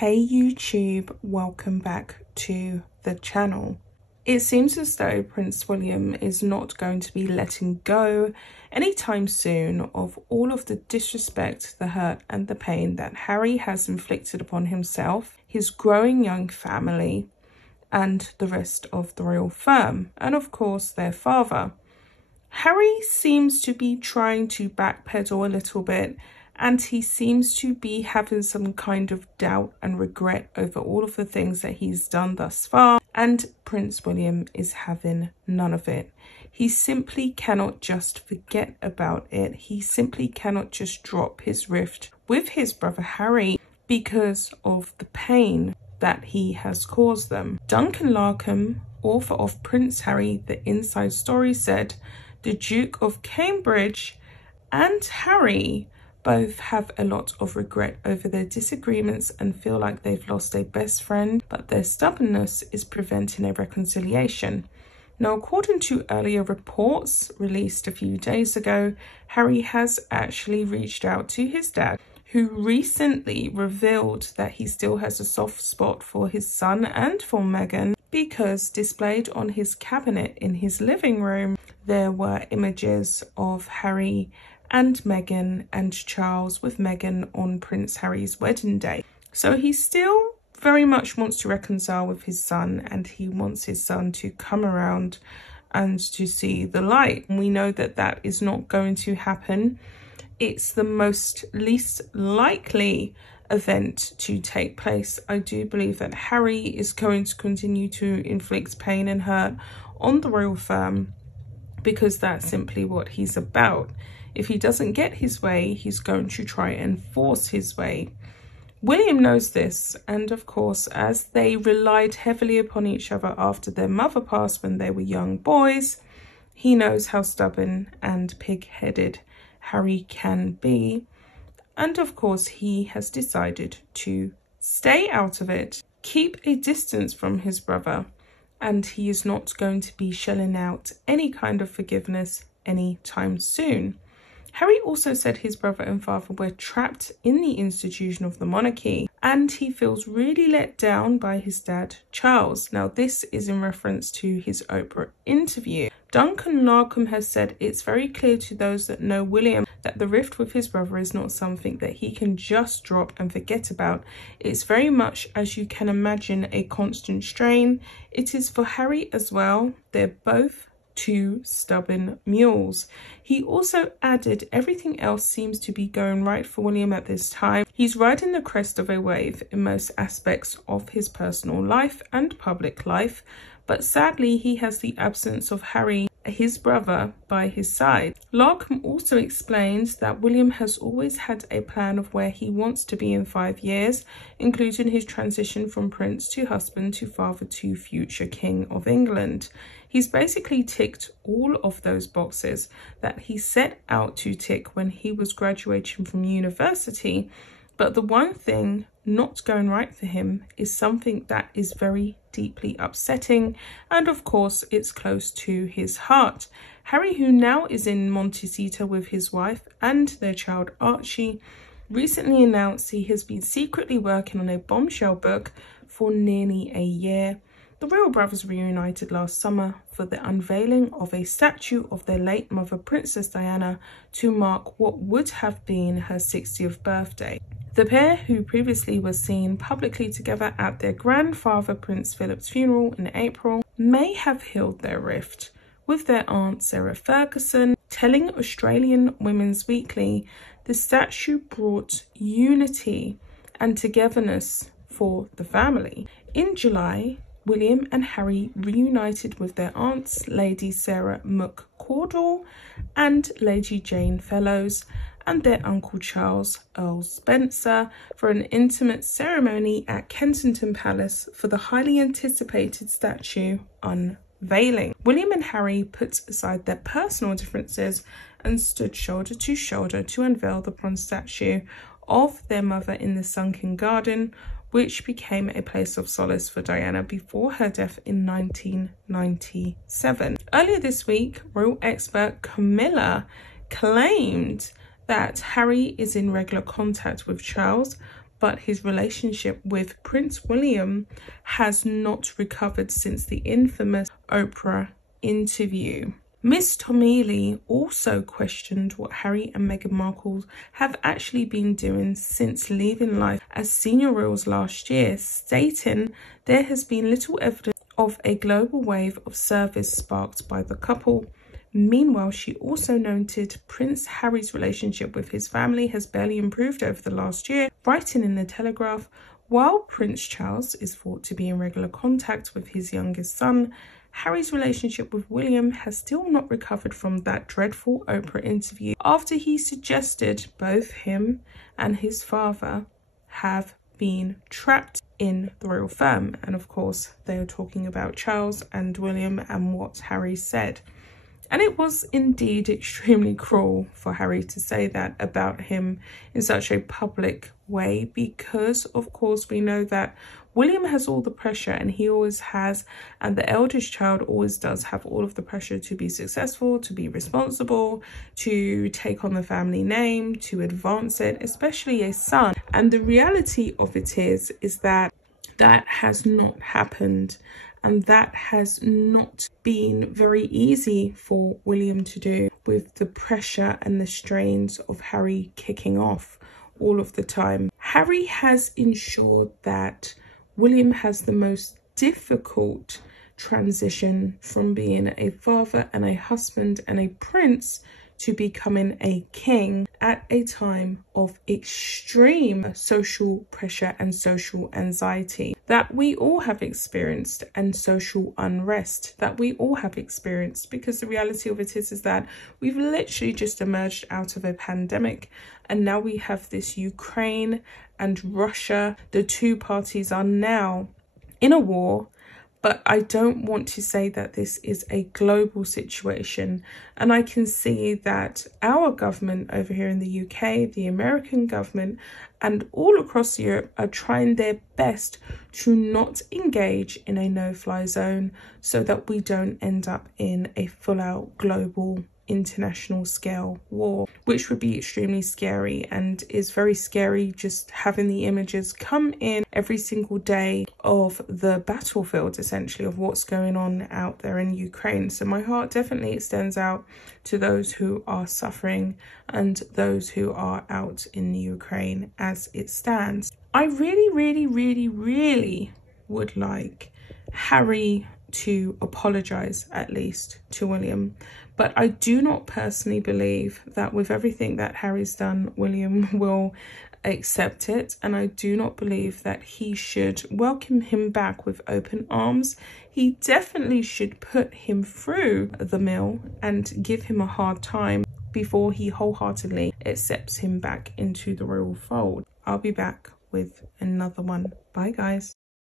Hey YouTube, welcome back to the channel. It seems as though Prince William is not going to be letting go anytime soon of all of the disrespect, the hurt and the pain that Harry has inflicted upon himself, his growing young family and the rest of the royal firm, and of course their father. Harry seems to be trying to backpedal a little bit, and he seems to be having some kind of doubt and regret over all of the things that he's done thus far, and Prince William is having none of it. He simply cannot just forget about it. He simply cannot just drop his rift with his brother Harry because of the pain that he has caused them. Duncan Larkham, author of Prince Harry, The Inside Story, said the Duke of Cambridge and Harry both have a lot of regret over their disagreements and feel like they've lost a best friend, but their stubbornness is preventing a reconciliation. Now, according to earlier reports released a few days ago, Harry has actually reached out to his dad, who recently revealed that he still has a soft spot for his son and for Meghan, because displayed on his cabinet in his living room, there were images of Harry and Meghan and Charles, with Meghan on Prince Harry's wedding day. So he still very much wants to reconcile with his son, and he wants his son to come around and to see the light. And we know that that is not going to happen. It's the most least likely event to take place. I do believe that Harry is going to continue to inflict pain and hurt on the royal firm, because that's simply what he's about. If he doesn't get his way, he's going to try and force his way. William knows this, and of course, as they relied heavily upon each other after their mother passed when they were young boys, he knows how stubborn and pig-headed Harry can be. And of course, he has decided to stay out of it, keep a distance from his brother, and he is not going to be shelling out any kind of forgiveness anytime soon. Harry also said his brother and father were trapped in the institution of the monarchy, and he feels really let down by his dad, Charles. Now, this is in reference to his Oprah interview. Duncan Larkham has said it's very clear to those that know William that the rift with his brother is not something that he can just drop and forget about. It's very much, as you can imagine, a constant strain. It is for Harry as well. They're both two stubborn mules. He also added everything else seems to be going right for William at this time. He's riding the crest of a wave in most aspects of his personal life and public life, but sadly he has the absence of Harry, his brother, by his side. Larkham also explains that William has always had a plan of where he wants to be in 5 years, including his transition from prince to husband to father to future king of England. He's basically ticked all of those boxes that he set out to tick when he was graduating from university. But the one thing not going right for him is something that is very deeply upsetting, and of course it's close to his heart. Harry, who now is in Montecito with his wife and their child Archie, recently announced he has been secretly working on a bombshell book for nearly a year. The royal brothers reunited last summer for the unveiling of a statue of their late mother, Princess Diana, to mark what would have been her 60th birthday. The pair, who previously were seen publicly together at their grandfather Prince Philip's funeral in April, may have healed their rift, with their aunt Sarah Ferguson telling Australian Women's Weekly the statue brought unity and togetherness for the family. In July, William and Harry reunited with their aunts, Lady Sarah McCordle and Lady Jane Fellows, and their Uncle Charles, Earl Spencer, for an intimate ceremony at Kensington Palace for the highly anticipated statue unveiling. William and Harry put aside their personal differences and stood shoulder to shoulder to unveil the bronze statue of their mother in the sunken garden, which became a place of solace for Diana before her death in 1997. Earlier this week, royal expert Camilla claimed that Harry is in regular contact with Charles, but his relationship with Prince William has not recovered since the infamous Oprah interview. Miss Tomili also questioned what Harry and Meghan Markle have actually been doing since leaving life as senior royals last year, stating there has been little evidence of a global wave of service sparked by the couple. Meanwhile, she also noted Prince Harry's relationship with his family has barely improved over the last year, writing in the Telegraph, while Prince Charles is thought to be in regular contact with his youngest son, Harry's relationship with William has still not recovered from that dreadful Oprah interview after he suggested both him and his father have been trapped in the royal firm. And of course, they were talking about Charles and William and what Harry said. And it was indeed extremely cruel for Harry to say that about him in such a public way, because of course we know that William has all the pressure, and he always has, and the eldest child always does have all of the pressure to be successful, to be responsible, to take on the family name, to advance it, especially a son. And the reality of it is that that has not happened. And that has not been very easy for William to do, with the pressure and the strains of Harry kicking off all of the time. Harry has ensured that William has the most difficult transition from being a father and a husband and a prince to becoming a king at a time of extreme social pressure and social anxiety that we all have experienced, and social unrest that we all have experienced, because the reality of it is that we've literally just emerged out of a pandemic, and now we have this Ukraine and Russia. The two parties are now in a war. But I don't want to say that this is a global situation. And I can see that our government over here in the UK, the American government, and all across Europe are trying their best to not engage in a no-fly zone so that we don't end up in a full-out global international scale war, which would be extremely scary, and is very scary just having the images come in every single day of the battlefield, essentially, of what's going on out there in Ukraine. So my heart definitely extends out to those who are suffering and those who are out in Ukraine as it stands. I really would like Harry to apologize, at least, to William. But I do not personally believe that with everything that Harry's done, William will accept it. And I do not believe that he should welcome him back with open arms. He definitely should put him through the mill and give him a hard time before he wholeheartedly accepts him back into the royal fold. I'll be back with another one. Bye, guys.